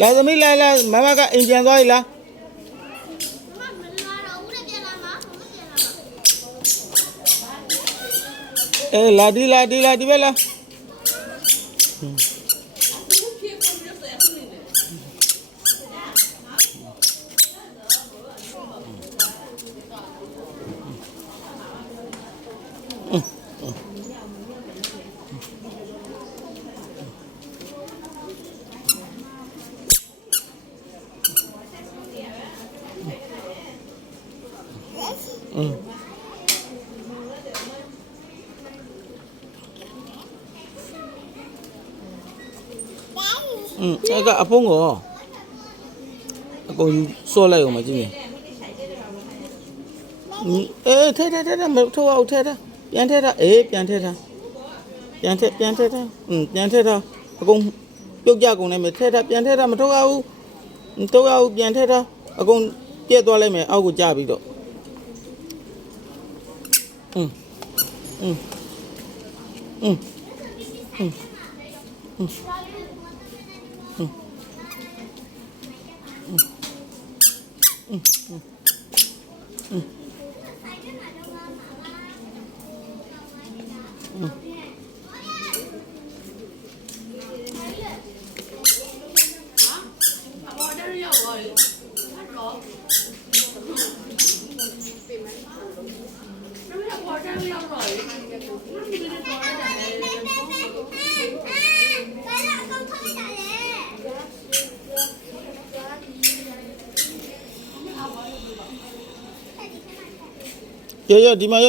လာသမီးလာမမကအိမ်ပြန်သွားပြီလားလာဒီဘက်လာအဲ့ကအဖုံးကိုအကုန်စော့လိုက်အောင်မကြည့်နေထဲမထိုးအောင်ထဲပြန်ထဲတာပြန်ထဲတာပြန်ထဲတာအကုန်ပြုတ်ကြကုန်နေမယ်ထဲတာပြန်ထဲတာမထိုးရဘူးပြန်ထဲတာအကုန်ပြက်သွားလိုက်မယ်အောက်ကိုကျပြီးတော့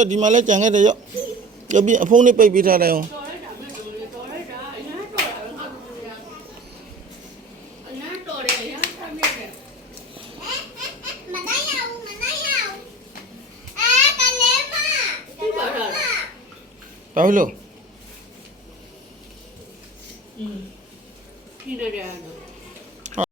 ရောဒီမှာလဲကြံခဲ့တယ်ရောပြီးအဖုံးလေးပိတ်ပေးထားလိုက်အောင်ဘာလို့ကြည့်ရတယ်